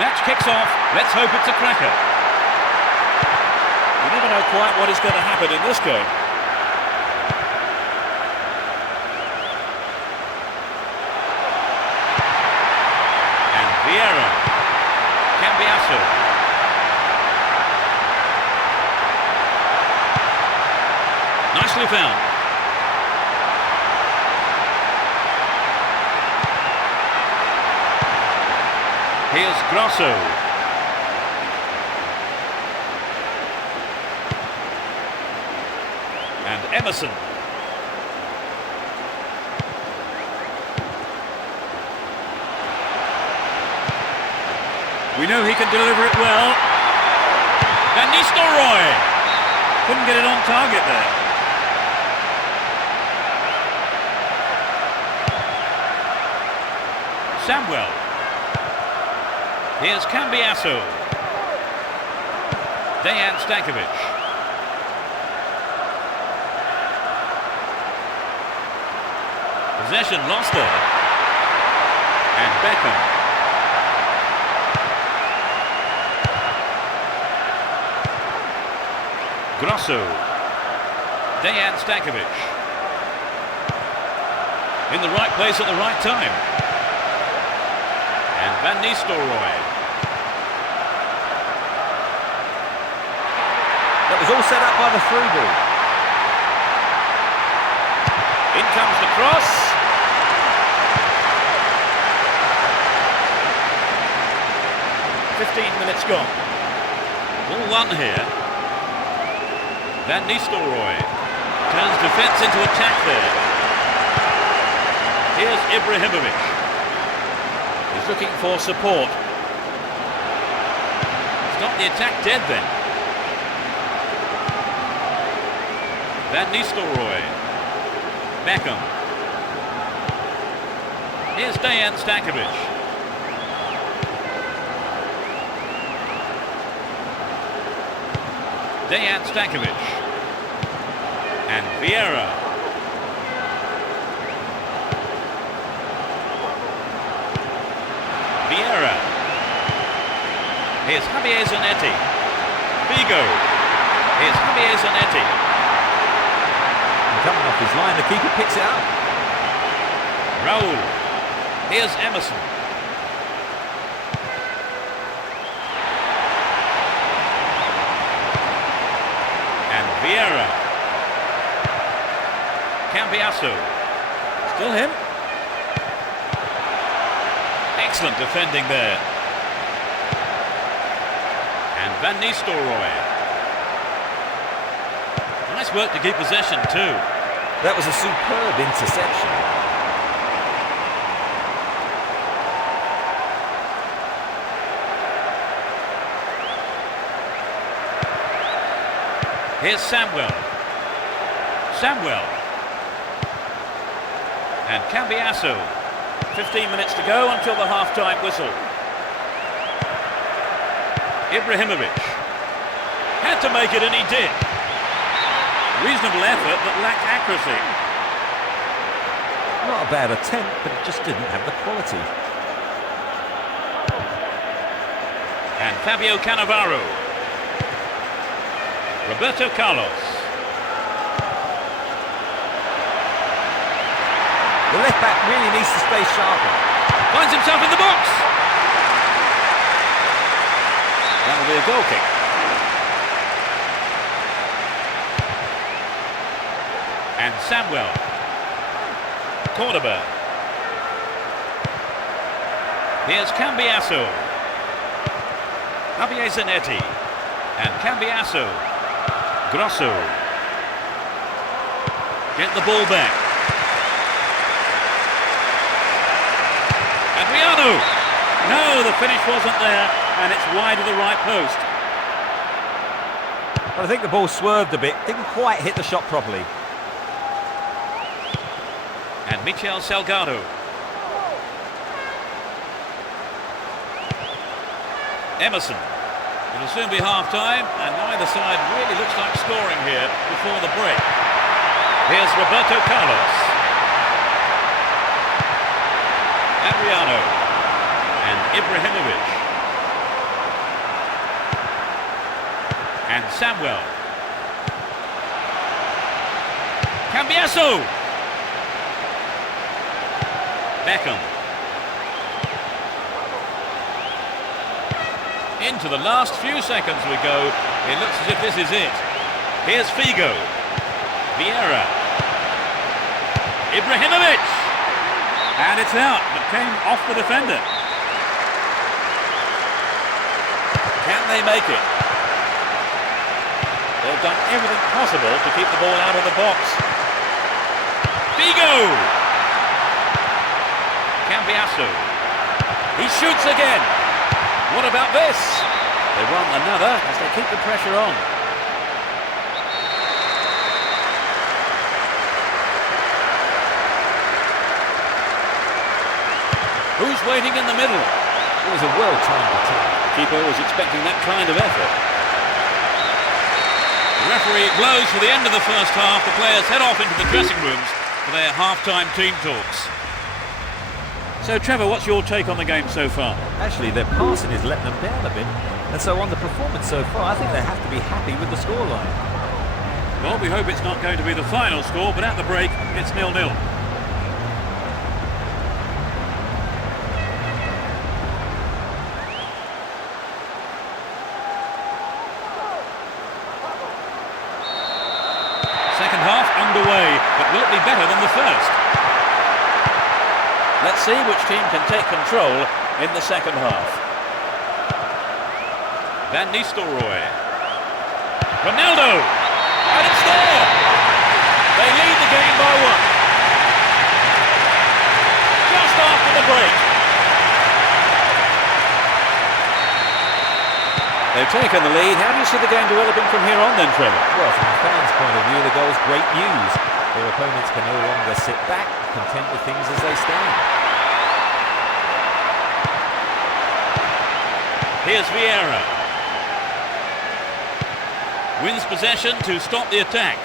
Match kicks off. Let's hope it's a cracker. You never know quite what is going to happen in this game. And Vieira. Cambiasso. Nicely found. Here's Grosso. And Emerson. We know he can deliver it well. Van Nistelrooy. Couldn't get it on target there. Samuel. Here's Cambiasso. Dejan Stankovic. Possession lost there. And Beckham. Grosso. Dejan Stankovic. In the right place at the right time. And Van Nistelrooy. That was all set up by the through ball. In comes the cross. Minutes gone. All one here. Van Nistelrooy turns defence into attack there. Here's Ibrahimovic. He's looking for support. Stop the attack dead then. Van Nistelrooy. Beckham. Here's Dejan Stankovic. Dejan Stankovic. And Vieira. Vieira. Here's Javier Zanetti. Vigo. Here's Javier Zanetti. Coming off his line, the keeper picks it up. Raul. Here's Emerson. And Vieira. Cambiasso. Still him. Excellent defending there. And Van Nistelrooy. Nice work to keep possession too. That was a superb interception. Here's Samuel. Samuel. And Cambiasso. 15 minutes to go until the half-time whistle. Ibrahimovic. Had to make it and he did. Reasonable effort, but lacked accuracy. Not a bad attempt, but it just didn't have the quality. And Fabio Cannavaro. Roberto Carlos. The left back really needs to stay sharper. Finds himself in the box. That'll be a goal kick. And Samuel. Cordoba. Here's Cambiasso. Javier Zanetti. And Cambiasso. Grosso. Get the ball back. Adriano. No, the finish wasn't there, and it's wide of the right post. But I think the ball swerved a bit, didn't quite hit the shot properly. And Michel Salgado. Emerson. It'll soon be half-time, and neither side really looks like scoring here before the break. Here's Roberto Carlos. Adriano. And Ibrahimovic. And Samuel. Cambiasso. Beckham. Into the last few seconds we go. It looks as if this is it. Here's Figo. Vieira. Ibrahimovic. And it's out, but came off the defender. Can they make it? They've done everything possible to keep the ball out of the box. Figo! Cambiasso. He shoots again. What about this? They want another as they keep the pressure on. Who's waiting in the middle? It was a well-timed attack. The keeper was expecting that kind of effort. The referee blows for the end of the first half. The players head off into the dressing rooms for their half-time team talks. So, Trevor, what's your take on the game so far? Actually, their passing is letting them down a bit. And so on the performance so far, I think they have to be happy with the scoreline. Well, we hope it's not going to be the final score, but at the break, it's 0-0. Second half underway, but will it be better than the first? Let's see which team can take control in the second half. Van Nistelrooy. Ronaldo! And it's there! They lead the game by 1. Just after the break. They've taken the lead. How do you see the game developing from here on then, Trevor? Well, from the fans' point of view, the goal's great news. Their opponents can no longer sit back, content with things as they stand. Here's Vieira. Wins possession to stop the attack.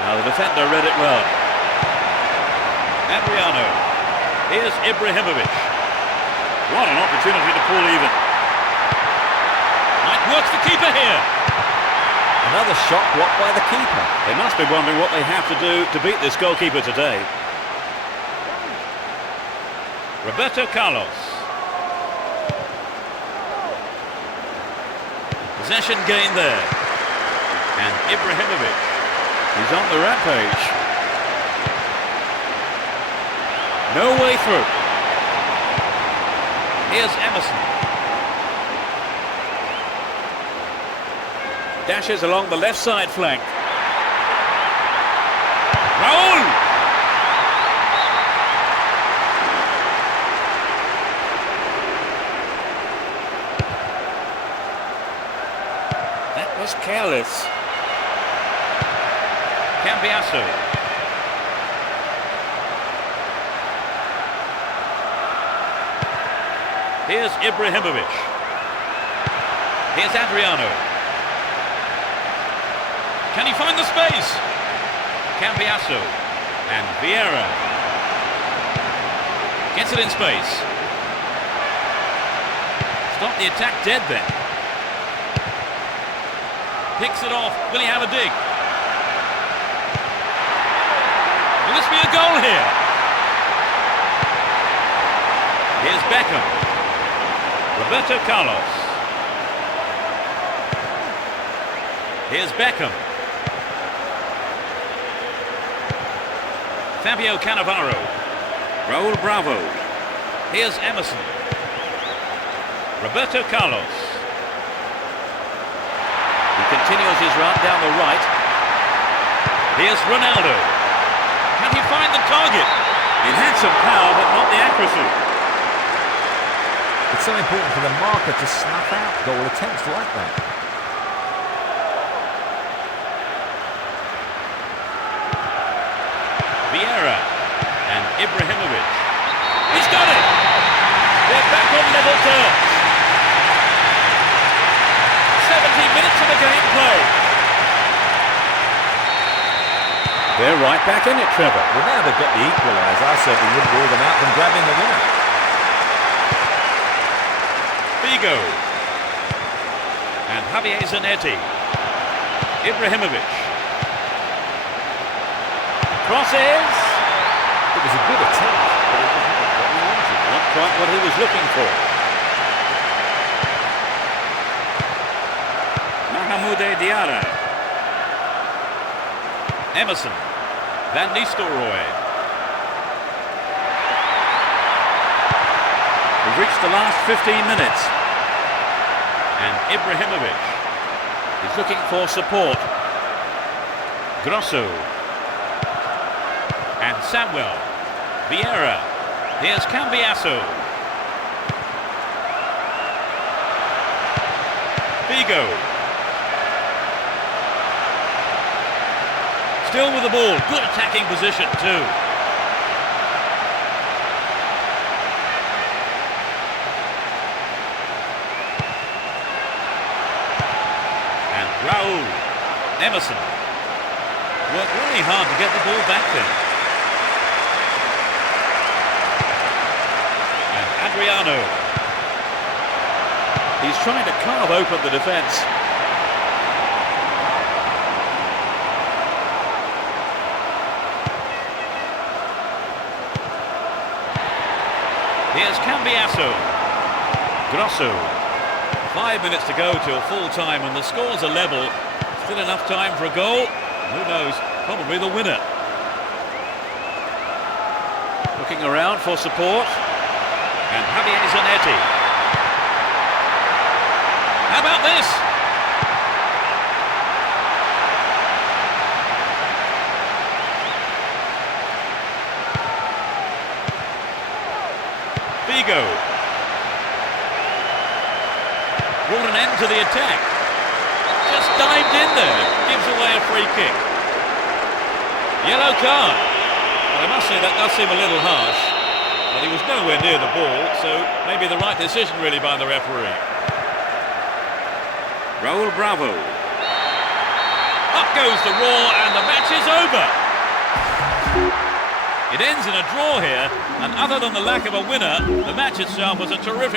Now the defender read it well. Adriano. Here's Ibrahimovic. What an opportunity to pull even. Might work the keeper here. Another shot blocked by the keeper. They must be wondering what they have to do to beat this goalkeeper today. Roberto Carlos. Possession gained there. And Ibrahimovic. He's on the rampage. No way through. Here's Emerson. Dashes along the left side flank. Raul! That was careless. Cambiasso. Here's Ibrahimovic. Here's Adriano. Can he find the space? Cambiasso. And Vieira. Gets it in space. Stop the attack dead then. Picks it off. Will he have a dig? Will this be a goal here? Here's Beckham. Roberto Carlos. Here's Beckham. Fabio Cannavaro. Raul Bravo. Here's Emerson. Roberto Carlos. He continues his run down the right. Here's Ronaldo. Can he find the target? It had some power, but not the accuracy. It's so important for the marker to snuff out goal attempts like that. Vieira and Ibrahimovic. He's got it! They're back on level terms. 70 minutes of the game played. They're right back in it, Trevor. Well, now they've got the equaliser, I certainly wouldn't rule them out from grabbing the winner. Figo. And Javier Zanetti. Ibrahimovic. Crosses. It was a good attempt, but it wasn't what we wanted. Not quite what he was looking for. Mahamoude Diarra. Emerson. Van Nistelrooy. We've reached the last 15 minutes. And Ibrahimovic is looking for support. Grosso. And Samuel. Vieira. Here's Cambiasso. Figo. Still with the ball. Good attacking position too. And Raul. Emerson. Worked really hard to get the ball back there. And Adriano. He's trying to carve open the defence. Here's Cambiasso. Grosso. 5 minutes to go till full time and the scores are level. Still enough time for a goal. Who knows? Probably the winner. Looking around for support. And Javier Zanetti. How about this? Figo. Brought an end to the attack. Just dived in there. Gives away a free kick. Yellow card. Well, I must say that does seem a little harsh. But he was nowhere near the ball, so maybe the right decision really by the referee. Raul Bravo. Up goes the roar and the match is over. It ends in a draw here, and other than the lack of a winner, the match itself was a terrific